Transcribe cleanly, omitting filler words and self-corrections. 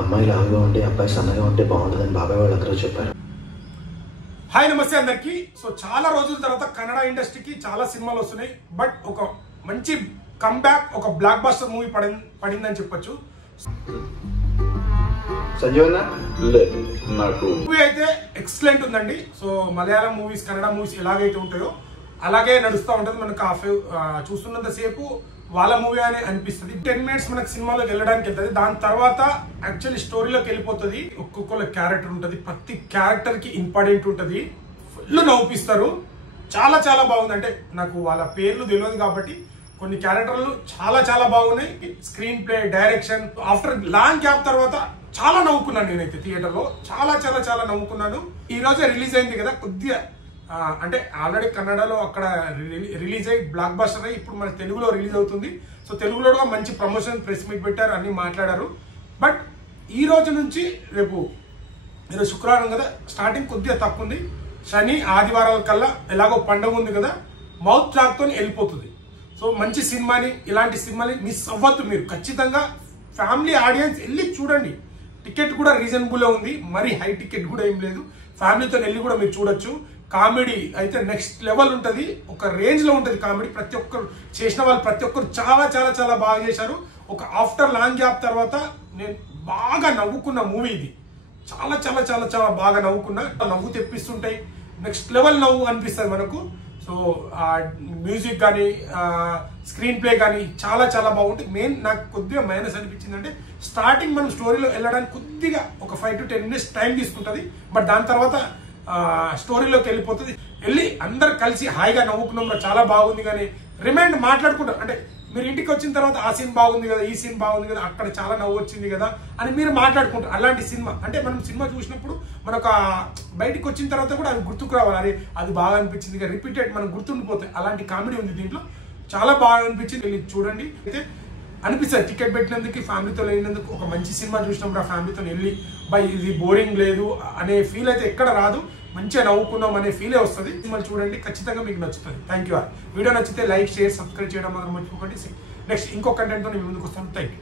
అమ్మాయి లావుగా ఉంటే అబ్బాయి సన్నగా ఉంటే బాగుంటుందని బాబాయ్ వాళ్ళు అందరూ చెప్పారు. హాయ్ నమస్తే అందరికి. సో చాలా రోజుల తర్వాత కన్నడ ఇండస్ట్రీకి చాలా సినిమాలు వస్తున్నాయి. బట్ ఒక మంచి కమ్బ్యాక్, ఒక బ్లాక్ బస్టర్ మూవీ పడిందని చెప్పొచ్చు. మూవీ అయితే ఎక్సలెంట్ ఉందండి. So Malayalam movies, Kannada movies ఎలాగైతే ఉంటాయో అలాగే నడుస్తూ ఉంటుంది. మనకు చూస్తున్నంత సేపు వాళ్ళ మూవీ అని అనిపిస్తుంది. 10 minutes మనకు సినిమాలోకి వెళ్ళడానికి వెళ్తుంది. దాని తర్వాత యాక్చువల్లీ స్టోరీలోకి వెళ్ళిపోతుంది. ఒక్కొక్క క్యారెక్టర్ ఉంటుంది, ప్రతి క్యారెక్టర్ కి ఇంపార్టెంట్ ఉంటుంది. ఫుల్ నవ్వుపిస్తారు. చాలా చాలా బాగుంది. అంటే నాకు వాళ్ళ పేర్లు తెలియదు కాబట్టి కొన్ని క్యారెక్టర్లు చాలా చాలా బాగున్నాయి. Screen play, direction, after long gap తర్వాత చాలా నవ్వుకున్నాను నేనైతే థియేటర్ లో. చాలా చాలా చాలా నవ్వుకున్నాను. ఈ రోజే రిలీజ్ అయింది కదా, కొద్దిగా అంటే ఆల్రెడీ కన్నడలో అక్కడ రిలీజ్ అయ్యి బ్లాక్ బస్టర్ అయ్యి ఇప్పుడు మన తెలుగులో రిలీజ్ అవుతుంది. సో తెలుగులో కూడా మంచి ప్రమోషన్, ప్రెస్ మీట్ పెట్టారు, అన్ని మాట్లాడారు. బట్ ఈ రోజు నుంచి రేపు ఈరోజు శుక్రవారం కదా, స్టార్టింగ్ కొద్దిగా తక్కువ ఉంది. శని ఆదివారాల కల్లా ఎలాగో పండుగ ఉంది కదా, మౌత్ టాక్తో వెళ్ళిపోతుంది. సో మంచి సినిమాని, ఇలాంటి సినిమాని మిస్ అవ్వద్దు మీరు. ఖచ్చితంగా ఫ్యామిలీ ఆడియన్స్ వెళ్ళి చూడండి. టికెట్ కూడా రీజనబుల్ ఉంది, మరీ హై టికెట్ కూడా ఏం లేదు. ఫ్యామిలీతో వెళ్ళి కూడా మీరు చూడొచ్చు. కామెడీ అయితే నెక్స్ట్ లెవెల్ ఉంటుంది, ఒక రేంజ్ లో ఉంటుంది కామెడీ. ప్రతి ఒక్కరు చేసిన వాళ్ళు ప్రతి ఒక్కరు చాలా చాలా చాలా బాగా చేశారు. ఒక ఆఫ్టర్ లాంగ్ గ్యాప్ తర్వాత నేను బాగా నవ్వుకున్న మూవీ ఇది. చాలా చాలా చాలా చాలా బాగా నవ్వుకున్నా. నవ్వు తెప్పిస్తుంటాయి, నెక్స్ట్ లెవెల్ నవ్వు అనిపిస్తుంది మనకు. సో మ్యూజిక్ కానీ, స్క్రీన్ ప్లే కానీ చాలా చాలా బాగుంటుంది. మెయిన్ నాకు కొద్దిగా మైనస్ అనిపించింది అంటే స్టార్టింగ్ మనం స్టోరీలో వెళ్ళడానికి కొద్దిగా ఒక 5 to 10 minutes టైం తీసుకుంటుంది. బట్ దాని తర్వాత స్టోరీలోకి వెళ్ళిపోతుంది. వెళ్ళి అందరు కలిసి హాయిగా నవ్వుకున్నాం, చాలా బాగుంది. కానీ రిమైండ్ మాట్లాడుకుంటారు. అంటే మీరు ఇంటికి వచ్చిన తర్వాత ఆ సీన్ బాగుంది కదా, ఈ సీన్ బాగుంది కదా, అక్కడ చాలా నవ్వు వచ్చింది కదా అని మీరు మాట్లాడుకుంటారు. అలాంటి సినిమా అంటే మనం సినిమా చూసినప్పుడు మనకు బయటికి వచ్చిన తర్వాత కూడా అది గుర్తుకు రావాలి. అరే అది బాగా అనిపించింది కదా, రిపీటెడ్ మనం గుర్తుండిపోతాయి. అలాంటి కామెడీ ఉంది దీంట్లో, చాలా బాగా అనిపించింది. వెళ్ళి చూడండి. అయితే అనిపిస్తుంది టికెట్ పెట్టినందుకు, ఫ్యామిలీతో వెళ్ళినందుకు ఒక మంచి సినిమా చూసినప్పుడు ఆ ఫ్యామిలీతో వెళ్ళి బై ఇది బోరింగ్ లేదు అనే ఫీల్ అయితే ఎక్కడ రాదు. మంచిగా నవ్వుకున్నాం అనే ఫీలే వస్తుంది. సినిమాలు చూడండి, ఖచ్చితంగా మీకు నచ్చుతుంది. Thank you. వీడియో నచ్చితే లైక్, షేర్, సబ్స్క్రైబ్ చేయడం మాత్రం మర్చిపోకండి. నెక్స్ట్ ఇంకో కంటెంట్తో నేను ముందుకు వస్తాను. Thank you.